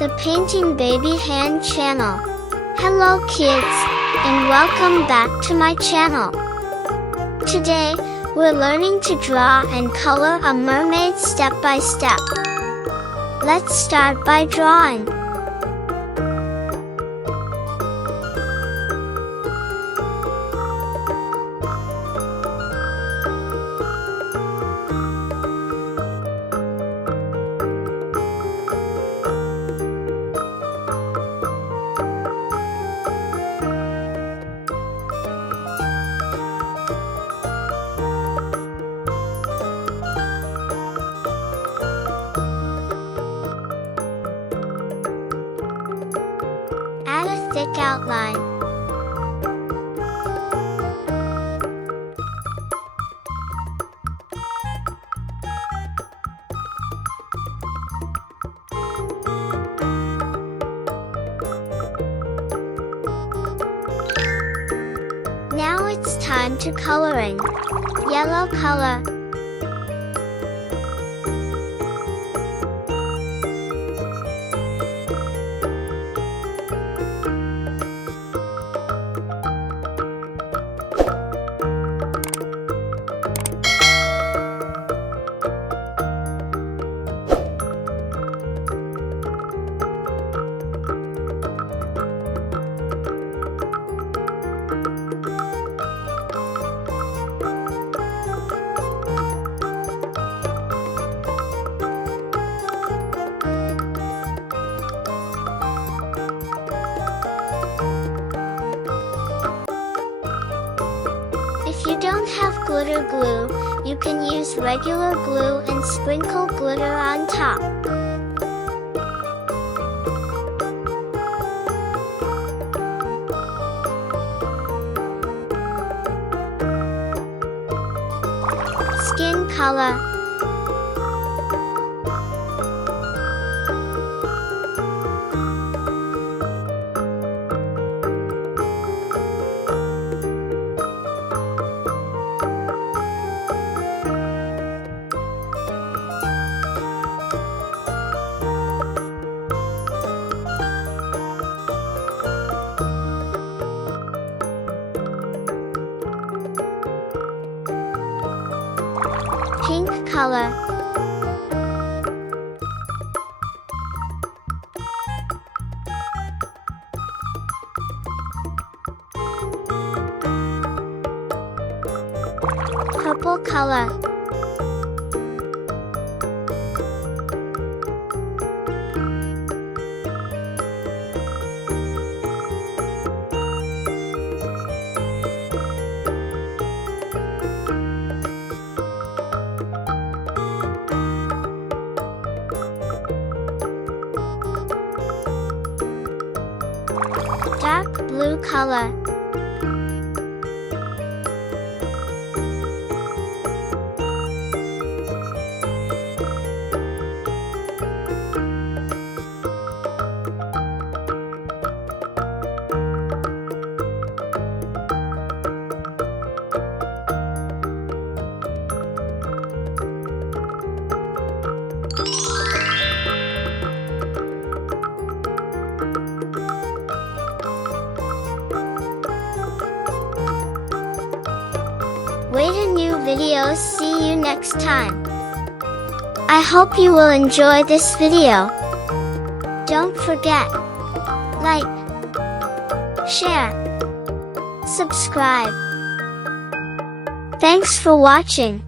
the Painting Baby Hand channel. Hello kids, and welcome back to my channel. Today, we're learning to draw and color a mermaid step by step. Let's start by drawing. Add a thick outline. Now it's time to coloring. Yellow color. If you don't have glitter glue, you can use regular glue and sprinkle glitter on top. Skin color. Pink color. Purple color. Dark blue color. Wait a new videos. See you next time. I hope you will enjoy this video. Don't forget, like, share, subscribe. Thanks for watching.